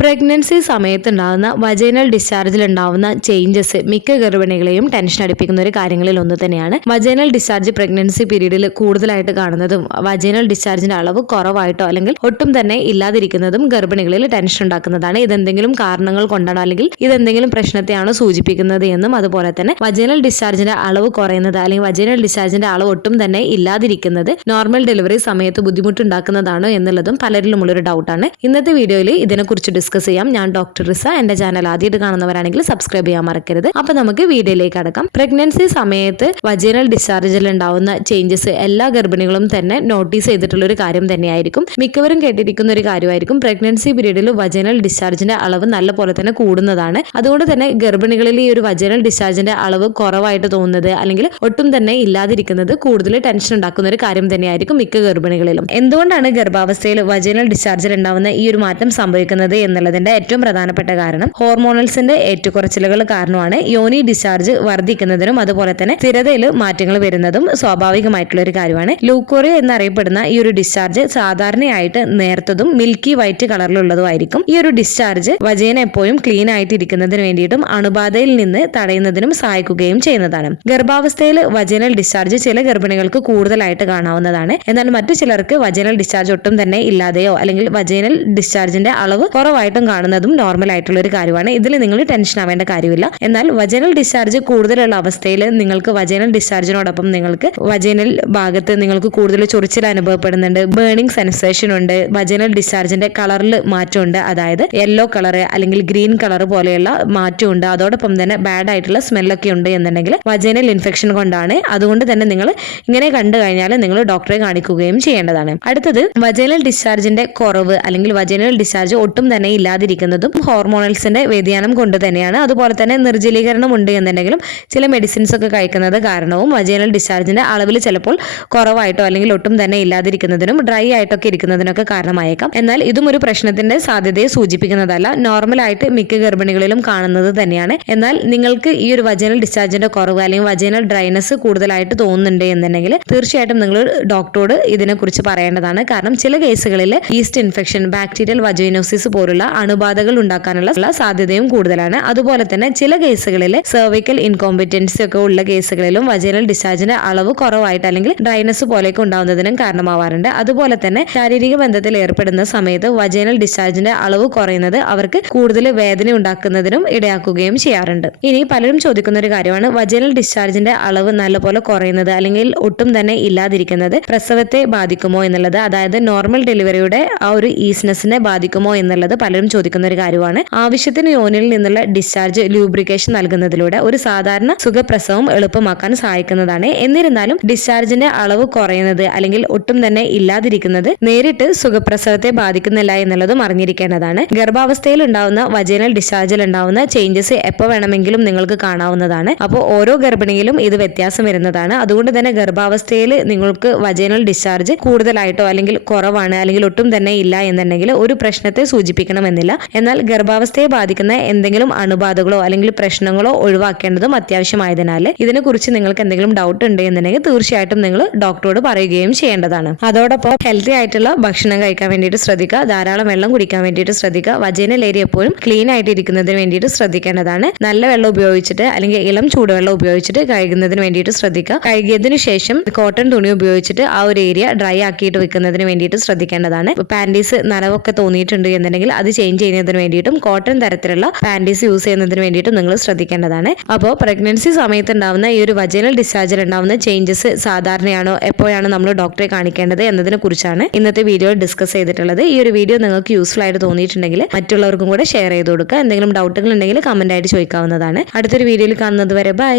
Pregnancy സമയത്തുണ്ടാകുന്ന vaginal ഡിസ്ചാർജിൽ ഉണ്ടാവുന്ന changes മിക്ക ഗർഭിണികളെയും tension അടിപ്പിക്കുന്ന ഒരു കാര്യങ്ങളിൽ ഒന്ന് തന്നെയാണ്. വജൈനൽ ഡിസ്ചാർജ് പ്രഗ്നൻസി പീരീഡിൽ കൂടുതലായിട്ട് കാണുന്നതും വജൈനൽ ഡിസ്ചാർജിന്റെ അളവ് കുറവായിട്ടോ അല്ലെങ്കിൽ ഒട്ടും തന്നെ ഇല്ലാതിരിക്കുന്നതും ഗർഭിണികളിൽ ടെൻഷൻ ഉണ്ടാക്കുന്നതാണ്. ഇതെന്തെങ്കിലും കാരണങ്ങൾ കൊണ്ടാണോ അല്ലെങ്കിൽ ഇതെന്തെങ്കിലും പ്രശ്നത്തെയാണോ സൂചിപ്പിക്കുന്നത് എന്നും അതുപോലെ തന്നെ വജൈനൽ ഡിസ്ചാർജിന്റെ അളവ് കുറയുന്നത് അല്ലെങ്കിൽ വജൈനൽ ഡിസ്ചാർജിന്റെ അളവ് ഒട്ടും തന്നെ ഇല്ലാതിരിക്കുന്നത് നോർമൽ ഡെലിവറി സമയത്ത് ബുദ്ധിമുട്ടുണ്ടാക്കുന്നതാണോ എന്നുള്ളതും പലരിലുമുള്ളൊരു ഡൗട്ടാണ്. ഇന്നത്തെ വീഡിയോയിൽ ഇതിനെക്കുറിച്ച് ഡിസ്കസ് ചെയ്യാം. ഞാൻ ഡോക്ടർ റിസ. എന്റെ ചാനൽ ആദ്യമായിട്ട് കാണുന്നവരാണെങ്കിൽ സബ്സ്ക്രൈബ് ചെയ്യാൻ മറക്കരുത്. അപ്പൊ നമുക്ക് വീഡിയോയിലേക്ക് അടക്കാം. പ്രഗ്നൻസി സമയത്ത് വജൈനൽ ഡിസ്ചാർജിൽ ഉണ്ടാവുന്ന ചേഞ്ചസ് എല്ലാ ഗർഭിണികളും തന്നെ നോട്ടീസ് ചെയ്തിട്ടുള്ള ഒരു കാര്യം തന്നെയായിരിക്കും. മിക്കവരും കേട്ടിരിക്കുന്ന ഒരു കാര്യമായിരിക്കും പ്രഗ്നൻസി പീരീഡിൽ വജൈനൽ ഡിസ്ചാർജിന്റെ അളവ് നല്ല പോലെ തന്നെ കൂടുന്നതാണ്. അതുകൊണ്ട് തന്നെ ഗർഭിണികളിൽ ഈ ഒരു വജൈനൽ ഡിസ്ചാർജിന്റെ അളവ് കുറവായിട്ട് തോന്നുന്നത് അല്ലെങ്കിൽ ഒട്ടും തന്നെ ഇല്ലാതിരിക്കുന്നത് കൂടുതൽ ടെൻഷൻ ഉണ്ടാക്കുന്ന ഒരു കാര്യം തന്നെയായിരിക്കും മിക്ക ഗർഭിണികളിലും. എന്തുകൊണ്ടാണ് ഗർഭാവസ്ഥയിൽ വജൈനൽ ഡിസ്ചാർജിൽ ഉണ്ടാവുന്ന ഈ ഒരു മാറ്റം സംഭവിക്കുന്നത് എന്നുള്ളതിന്റെ ഏറ്റവും പ്രധാനപ്പെട്ട കാരണം ഹോർമോണൽസിന്റെ ഏറ്റക്കുറച്ചിലുകൾ കാരണമാണ്. യോനി ഡിസ്ചാർജ് വർദ്ധിക്കുന്നതിനും അതുപോലെ തന്നെ സ്ഥിരതയിൽ മാറ്റങ്ങൾ വരുന്നതും സ്വാഭാവികമായിട്ടുള്ള ഒരു കാര്യമാണ്. ലൂക്കോറിയ എന്നറിയപ്പെടുന്ന ഈ ഒരു ഡിസ്ചാർജ് സാധാരണയായിട്ട് നേർത്തതും മിൽക്കി വൈറ്റ് കളറിലുള്ളതുമായിരിക്കും. ഈ ഒരു ഡിസ്ചാർജ് വജൈന എപ്പോഴും ക്ലീൻ ആയിട്ട് ഇരിക്കുന്നതിന് വേണ്ടിയിട്ടും അണുബാധയിൽ നിന്ന് തടയുന്നതിനും സഹായിക്കുകയും ചെയ്യുന്നതാണ്. ഗർഭാവസ്ഥയിൽ വജൈനൽ ഡിസ്ചാർജ് ചില ഗർഭിണികൾക്ക് കൂടുതലായിട്ട് കാണാവുന്നതാണ്. എന്നാൽ മറ്റു ചിലർക്ക് വജൈനൽ ഡിസ്ചാർജ് ഒട്ടും തന്നെ ഇല്ലാതെയോ അല്ലെങ്കിൽ വജൈനൽ ഡിസ്ചാർജിന്റെ അളവ് കുറവായിട്ടും കാണുന്നതും നോർമൽ ആയിട്ടുള്ള ഒരു കാര്യമാണ്. ഇതിൽ നിങ്ങൾ ടെൻഷൻ ആവേണ്ട കാര്യമില്ല. എന്നാൽ വജൈനൽ ഡിസ്ചാർജ് കൂടുതലുള്ള അവസ്ഥയിൽ നിങ്ങൾക്ക് വജൈനൽ ഡിസ്ചാർജിനോടൊപ്പം നിങ്ങൾക്ക് വജൈനൽ ഭാഗത്ത് നിങ്ങൾക്ക് കൂടുതൽ ചൊറിച്ചിൽ അനുഭവപ്പെടുന്നുണ്ട്, ബേണിംഗ് സെൻസേഷൻ ഉണ്ട്, വജൈനൽ ഡിസ്ചാർജിന്റെ കളറിൽ മാറ്റമുണ്ട്, അതായത് യെല്ലോ കളർ അല്ലെങ്കിൽ ഗ്രീൻ കളർ പോലെയുള്ള മാറ്റമുണ്ട്, അതോടൊപ്പം തന്നെ ബാഡ് ആയിട്ടുള്ള സ്മെല്ലൊക്കെ ഉണ്ട് എന്നുണ്ടെങ്കിൽ വജൈനൽ ഇൻഫെക്ഷൻ കൊണ്ടാണ്. അതുകൊണ്ട് തന്നെ നിങ്ങൾ ഇങ്ങനെ കണ്ടു കഴിഞ്ഞാൽ നിങ്ങൾ ഡോക്ടറെ കാണിക്കുകയും ചെയ്യേണ്ടതാണ്. അടുത്തത് വജൈനൽ ഡിസ്ചാർജിന്റെ കുറവ് അല്ലെങ്കിൽ വജൈനൽ ഡിസ്ചാർജ് ഒട്ടും തന്നെ ഇല്ലാതിരിക്കുന്നതും ഹോർമോണൽസിന്റെ വ്യതിയാനം കൊണ്ട് തന്നെയാണ്. അതുപോലെ തന്നെ നിർജ്ജലീകരണം ഉണ്ട് എന്നുണ്ടെങ്കിലും ചില മെഡിസിൻസ് ഒക്കെ കഴിക്കുന്നത് കാരണവും വജൈനൽ ഡിസ്ചാർജിന്റെ അളവിൽ ചിലപ്പോൾ കുറവായിട്ടോ അല്ലെങ്കിൽ ഒട്ടും തന്നെ ഇല്ലാതിരിക്കുന്നതിനും ഡ്രൈ ആയിട്ടൊക്കെ ഇരിക്കുന്നതിനൊക്കെ കാരണമായേക്കാം. എന്നാൽ ഇതും ഒരു പ്രശ്നത്തിന്റെ സാധ്യതയെ സൂചിപ്പിക്കുന്നതല്ല. നോർമൽ ആയിട്ട് മിക്ക ഗർഭിണികളിലും കാണുന്നത് തന്നെയാണ്. എന്നാൽ നിങ്ങൾക്ക് ഈ ഒരു വജൈനൽ ഡിസ്ചാർജിന്റെ കുറവ് അല്ലെങ്കിൽ വജൈനൽ ഡ്രൈനസ് കൂടുതലായിട്ട് തോന്നുന്നുണ്ട് എന്നുണ്ടെങ്കിൽ തീർച്ചയായിട്ടും നിങ്ങൾ ഡോക്ടറോട് ഇതിനെക്കുറിച്ച് പറയേണ്ടതാണ്. കാരണം ചില കേസുകളിൽ ഈസ്റ്റ് ഇൻഫെക്ഷൻ, ബാക്ടീരിയൽ വജൈനോസിസ് പോലുള്ള അണുബാധകൾ ഉണ്ടാക്കാനുള്ള സാധ്യതയും കൂടുതലാണ്. അതുപോലെ തന്നെ ചില കേസുകളിൽ സെർവിക്കൽ ഇൻകോമ്പിറ്റൻസി ഒക്കെ ഉള്ള കേസുകളിലും വജൈനൽ ഡിസ്ചാർജിന്റെ അളവ് കുറവായിട്ട് അല്ലെങ്കിൽ ഡ്രൈനസ് പോലെയൊക്കെ ഉണ്ടാവുന്നതിനും കാരണമാവാറുണ്ട്. അതുപോലെ തന്നെ ശാരീരിക ബന്ധത്തിൽ ഏർപ്പെടുന്ന സമയത്ത് വജൈനൽ ഡിസ്ചാർജിന്റെ അളവ് കുറയുന്നത് അവർക്ക് കൂടുതൽ വേദന ഉണ്ടാക്കുന്നതിനും ഇടയാക്കുകയും ചെയ്യാറുണ്ട്. ഇനി പലരും ചോദിക്കുന്ന ഒരു കാര്യമാണ് വജൈനൽ ഡിസ്ചാർജിന്റെ അളവ് നല്ലപോലെ കുറയുന്നത് അല്ലെങ്കിൽ ഒട്ടും തന്നെ ഇല്ലാതിരിക്കുന്നത് പ്രസവത്തെ ബാധിക്കുമോ എന്നുള്ളത്, അതായത് നോർമൽ ഡെലിവറിയുടെ ആ ഒരു ഈസിനെസ്സിനെ ബാധിക്കുമോ എന്നുള്ളത് പലരും ചോദിക്കുന്ന ഒരു കാര്യമാണ്. ആവശ്യത്തിന് യോനിൽ നിന്നുള്ള ഡിസ്ചാർജ് ലൂബ്രിക്കേഷൻ നൽകുന്നതിലൂടെ ഒരു സാധാരണ സുഖപ്രസവം എളുപ്പമാക്കാൻ സഹായിക്കുന്നതാണ്. എന്നിരുന്നാലും ഡിസ്ചാർജിന്റെ അളവ് കുറയുന്നത് അല്ലെങ്കിൽ ഒട്ടും തന്നെ ഇല്ലാതിരിക്കുന്നത് നേരിട്ട് സുഖപ്രസവത്തെ ബാധിക്കുന്നില്ല എന്നുള്ളതും അറിഞ്ഞിരിക്കേണ്ടതാണ്. ഗർഭാവസ്ഥയിൽ ഉണ്ടാവുന്ന വജൈനൽ ഡിസ്ചാർജിൽ ഉണ്ടാവുന്ന ചേഞ്ചസ് എപ്പോൾ വേണമെങ്കിലും നിങ്ങൾക്ക് കാണാവുന്നതാണ്. അപ്പോൾ ഓരോ ഗർഭിണിയിലും ഇത് വ്യത്യാസം വരുന്നതാണ്. അതുകൊണ്ട് തന്നെ ഗർഭാവസ്ഥയിൽ നിങ്ങൾക്ക് വജൈനൽ ഡിസ്ചാർജ് കൂടുതലായിട്ടോ അല്ലെങ്കിൽ കുറവാണ് അല്ലെങ്കിൽ ഒട്ടും തന്നെ ഇല്ല എന്നുണ്ടെങ്കിൽ ഒരു പ്രശ്നത്തെ സൂചിപ്പിക്കണമെന്നില്ല. എന്നാൽ ഗർഭാവസ്ഥയെ ബാധിക്കുന്ന എന്തെങ്കിലും അണുബാധകളോ അല്ലെങ്കിൽ പ്രശ്നങ്ങളോ ഒഴിവാക്കേണ്ടതും അത്യാവശ്യമായതിനാൽ ഇതിനെക്കുറിച്ച് നിങ്ങൾക്ക് എന്തെങ്കിലും ഡൗട്ട് ഉണ്ട് എന്നുണ്ടെങ്കിൽ തീർച്ചയായിട്ടും നിങ്ങൾ ഡോക്ടറോട് പറയുകയും ചെയ്യേണ്ടതാണ്. അതോടൊപ്പം ഹെൽത്തി ആയിട്ടുള്ള ഭക്ഷണം കഴിക്കാൻ വേണ്ടിയിട്ട് ശ്രദ്ധിക്കുക, ധാരാളം വെള്ളം കുടിക്കാൻ വേണ്ടിയിട്ട് ശ്രദ്ധിക്കുക, വജൈനൽ ഏരിയ എപ്പോഴും ക്ലീൻ ആയിട്ട് ഇരിക്കുന്നതിന് വേണ്ടിയിട്ട് ശ്രദ്ധിക്കേണ്ടതാണ്. നല്ല വെള്ളം ഉപയോഗിച്ചിട്ട് അല്ലെങ്കിൽ ഇളം ചൂടുവെള്ളം ഉപയോഗിച്ചിട്ട് കഴുകുന്നതിന് വേണ്ടിയിട്ട് ശ്രദ്ധിക്കുക. കഴുകിയതിനു ശേഷം കോട്ടൺ തുണി ഉപയോഗിച്ചിട്ട് ആ ഒരു ഏരിയ ഡ്രൈ ആക്കിയിട്ട് വെക്കുന്നതിന് വേണ്ടിയിട്ട് ശ്രദ്ധിക്കേണ്ടതാണ്. പാൻറ്റീസ് നനവൊക്കെ തോന്നിയിട്ടുണ്ട് എന്നുണ്ടെങ്കിൽ അത് ചേഞ്ച് ചെയ്യുന്നതിന് വേണ്ടിയിട്ടും കോട്ടൺ തരത്തിലുള്ള പാൻറ്റീസ് യൂസ് ചെയ്യുന്നതിന് വേണ്ടിയിട്ടും നിങ്ങൾ ശ്രദ്ധിക്കേണ്ടതാണ്. അപ്പോൾ പ്രഗ്നൻസി സമയത്ത് ഉണ്ടാവുന്ന ഈ ഒരു വജൈനൽ ഡിസ്ചാർജിൽ ഉണ്ടാവുന്ന ചേഞ്ചസ് സാധാരണയാണോ, എപ്പോഴാണ് നമ്മൾ ഡോക്ടറെ കാണിക്കേണ്ടത് എന്നതിനെ കുറിച്ചാണ് ഇന്നത്തെ വീഡിയോ ഡിസ്കസ് ചെയ്തിട്ടുള്ളത്. ഈ ഒരു വീഡിയോ നിങ്ങൾക്ക് യൂസ്ഫുൾ ആയിട്ട് തോന്നിയിട്ടുണ്ടെങ്കിൽ മറ്റുള്ളവർക്കും കൂടെ ഷെയർ ചെയ്ത് കൊടുക്കുക. എന്തെങ്കിലും ഡൗട്ടുകൾ ഉണ്ടെങ്കിൽ കമന്റ് ആയിട്ട് ചോദിക്കാവുന്നതാണ്. അടുത്തൊരു വീഡിയോയിൽ കാണുന്നത് വരെ ബൈ.